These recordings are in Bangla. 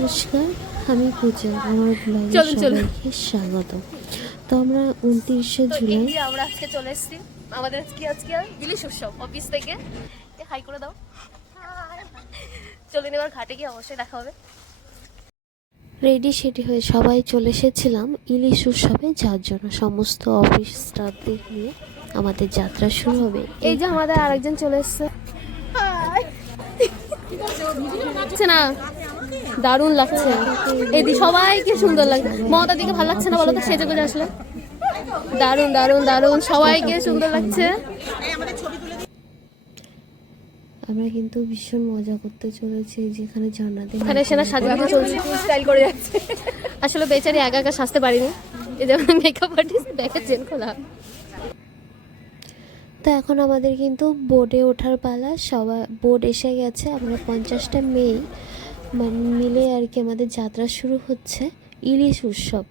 নমস্কার, আমি পূজা। আমার ব্লগে সবাইকে স্বাগত। তো আমরা 29শে জুলাই আমরা আজকে চলে এসেছি আমাদের আজকে ইলিশ উৎসব অফিস থেকে। হাই করে দাও। চলে এবার ঘাটে গিয়ে অবশ্যই দেখা হবে। রেডি সেডি হয়ে সবাই চলে এসেছিলাম ইলিশ উৎসবে, যার জন্য সমস্ত অফিস স্টাফদের নিয়ে আমাদের যাত্রা শুরু হবে। এই যে আমাদের আরেকজন চলে এসছে না, দারুণ লাগছে। এদি সবাইকে সুন্দর লাগছে। মমতা দিকে ভালো লাগছে না বলো তো? সেজে গুজে আসলে দারুণ দারুণ দারুণ, সবাইকে সুন্দর লাগছে। আমরা কিন্তু ভীষণ মজা করতে চলেছি, যেখানে জান্নাতে ওখানে সেনা সাজুগুজু চলছে, স্টাইল করে যাচ্ছে। আসলে বেচারি একা একা সাজতে পারিনি, এই যেমন মেকআপ আর্টিস্ট দেখে চেন খোলা। তো এখন আমাদের কিন্তু বোর্ডে ওঠার পালা। সবাই বোর্ড এসে গেছে। আমরা 50টা মেয়ে মিলে আর কি আমাদের যাত্রা শুরু হচ্ছে ইলিশ উৎসব।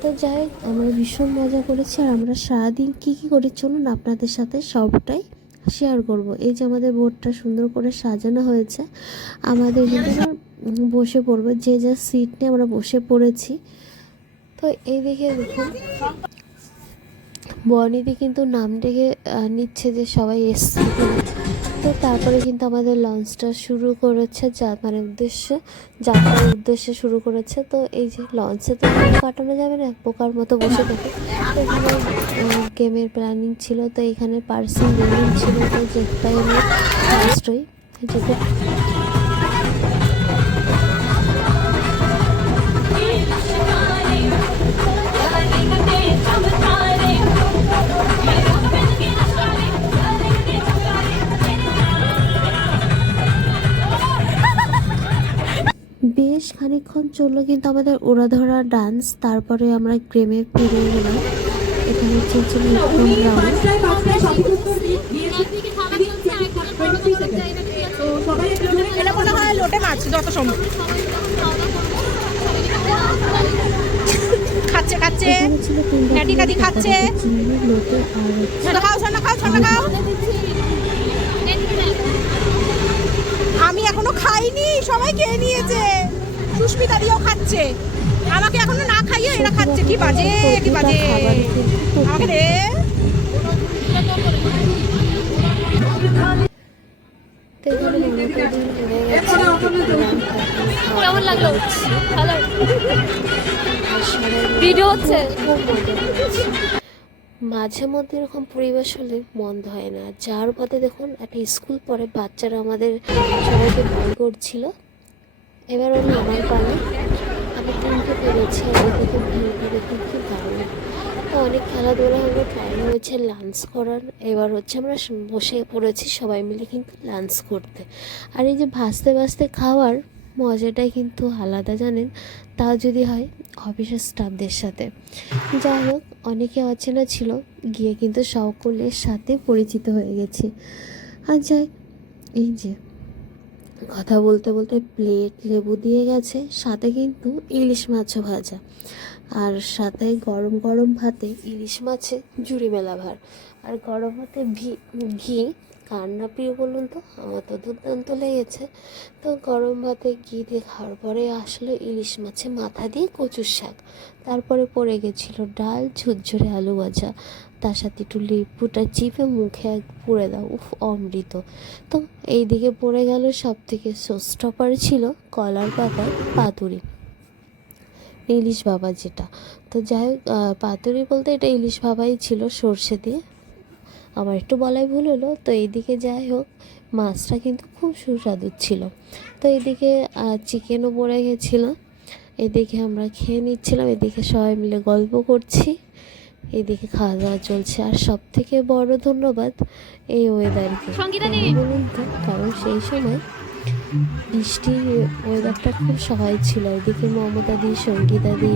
তো যাই হোক, আমরা ভীষণ মজা করেছি। আর আমরা সারাদিন কী করি চলুন আপনাদের সাথে সবটাই শেয়ার করব। এই যে আমাদের বোর্ডটা সুন্দর করে সাজানো হয়েছে। আমাদের কিন্তু বসে পড়বো, যে যা সিট নিয়ে আমরা বসে পড়েছি। তো এই দেখে দেখুন বর্ণিদি কিন্তু নাম ডেকে নিচ্ছে যে সবাই এসছে। তো তারপরে কিন্তু আমাদের লঞ্চটা শুরু করেছে, যাত্রার উদ্দেশ্যে শুরু করেছে। তো এই যে লঞ্চে তো কাটানো যাবে না, পোকার মতো বসে থাকে। তো এখানে গেমের প্ল্যানিং ছিল, তো এখানে পার্সিং গেমিং ছিল। তো যেটাই আমরা ফার্স্টই যেতে বেশ খানিকক্ষণ চললো কিন্তু আমাদের ওরা ধরা ডান্স। তারপরে আমরা গেমে ফিরে গেলাম। এখানে চলছিল লোটে মাছ যত সম্ভব খাচ্ছে খাচ্ছে নাটি কাটি খাচ্ছে। আমি এখনো খাইনি, সবাই খেয়ে নিয়েছে। সুস্মিতা দিয়েও খাচ্ছে, আমাকে এখনো না খাইয়ে এরা খাচ্ছে। কি বাজে কি বাজে, আমাকে দে। কেমন লাগলো? ভালো ভিডিও হচ্ছে। মাঝে মধ্যে এরকম পরিবেশ হলে মন্দ হয় না। যার পথে দেখুন একটা স্কুল পড়ে বাচ্চারা আমাদের সবাইকে বল করছিল। এবার হলো আমার পালা। আমি 3টে পেরেছি। আমি দেখে ভিড়টা দেখুন কি দারুণ। তো অনেক খেলাধুলা হলো, টাইম হয়েছে লাঞ্চ করার। এবার হচ্ছে আমরা বসে পড়েছি সবাই মিলে কিন্তু লাঞ্চ করতে। আর এই যে ভাসতে ভাসতে খাওয়ার মজাটাই কিন্তু আলাদা, জানেন, তাও যদি হয় অফিসের স্টাফদের সাথে। যাই হোক, অনেকে অচেনা ছিল, গিয়ে কিন্তু সকলের সাথে পরিচিত হয়ে গেছি। আর যাই, এই যে কথা বলতে বলতে প্লেট লেবু দিয়ে গেছে, সাথে কিন্তু ইলিশ মাছও ভাজা, আর সাথে গরম গরম ভাতে ইলিশ মাছে জুড়ি মেলা ভার, আর গরম ভাতে ঘি। কার না প্রিয় বলুন তো? আমার তো দুর্দান্ত লেগেছে। তো গরম ভাতে ঘি দিয়ে খাওয়ার পরে আসলো ইলিশ মাছে মাথা দিয়ে কচুর শাক। তারপরে পড়ে গেছিলো ডাল, ঝুরঝুরে আলু ভাজা, তার সাথে একটু লেবুটা চিপে মুখে পুড়ে দাও, উফ অমৃত। তো এই দিকে পড়ে গেল সব থেকে শোস্টপার ছিল কলার পাতার পাতুরি, ইলিশ বাবা যেটা। তো যাই হোক, পাতুরি বলতে এটা ইলিশ বাবাই ছিল, সর্ষে দিয়ে। আমার একটু বলাই ভুল হলো। তো এইদিকে যাই হোক, মাছটা কিন্তু খুব সুস্বাদু ছিল। তো এদিকে চিকেনও পড়ে গেছিলো। এদিকে আমরা খেয়ে নিচ্ছিলাম, এদিকে সবাই মিলে গল্প করছি, এদিকে খাওয়া দাওয়া চলছে। আর সব থেকে বড় ধন্যবাদ এই ওয়েদারকে, বলুন তো, কারণ সেই সময় বৃষ্টির ওয়েদারটা খুব সহায় ছিল। এদিকে মমতা দি, সঙ্গীতা দি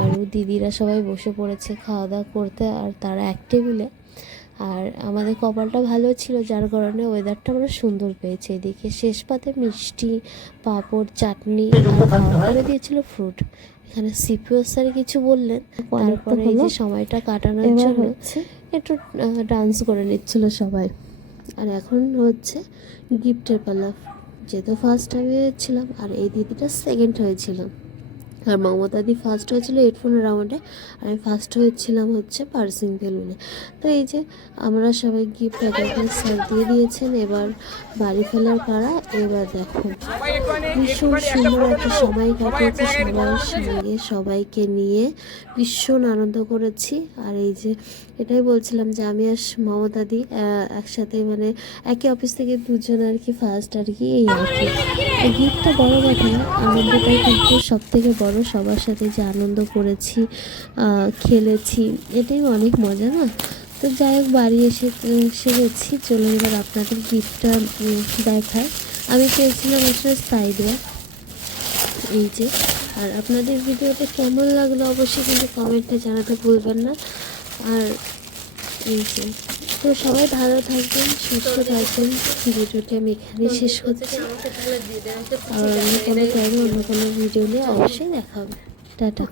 আর দিদিরা সবাই বসে পড়েছে খাওয়া দাওয়া করতে, আর তারা এক টেবিলে। আর আমাদের কপালটা ভালো ছিল, যার কারণে ওয়েদারটা আমরা সুন্দর পেয়েছি। এদিকে শেষ পাতে মিষ্টি, পাঁপড়, চাটনি আর করে দিয়েছিল ফ্রুট। এখানে সিপিও স্যার কিছু বললেন, তারপরে এই যে সময়টা কাটানোর জন্য একটু ডান্স করে নিচ্ছিল সবাই। আর এখন হচ্ছে গিফটের পালা। যেহেতু ফার্স্ট আমি হয়েছিলাম আর এই দিদিটা সেকেন্ড হয়েছিল। আর মমতাদি ফার্স্ট হয়েছিল হেডফোন রাউন্ডে, আর আমি ফার্স্ট হয়েছিলাম হচ্ছে পার্সিং বেলুনে। তো এই যে আমরা সবাই গিফট একে স্যার দিয়ে দিয়েছেন, এবার বাড়ি ফেলার পাড়া। এবার দেখো ভীষণ সুন্দর একটা সময় কাটিয়েছি সবার সঙ্গে, সবাইকে নিয়ে ভীষণ আনন্দ করেছি। আর এই যে এটাই বলছিলাম যে আমি আর মমতাদি একসাথে মানে একই অফিস থেকে দুজন আর কি ফার্স্ট আর কি, এই আর কি। গিফটটা বড় কথা না, আনন্দটাই কিন্তু সব থেকে বড়। সবার সাথে যে আনন্দ করেছি, খেলেছি, এটাই অনেক মজা না। তো যাই হোক বাড়ি এসে গেছি, চলো এবার আপনাদের গিফটটা দেখায়। আমি পেয়েছিলাম একটা স্পাইডার, এই যে। আর আপনাদের ভিডিওটা কেমন লাগলো অবশ্যই কিন্তু কমেন্টে জানাতে ভুলবেন না। আর এই যে, তো সবাই ভালো থাকবেন, সুস্থ থাকবেন। ভিডিওটি আমি এখানে শেষ করছি। আর অন্য কোনো টাইমে অন্য কোনো ভিডিও নিয়ে অবশ্যই দেখা হবে। টাটা।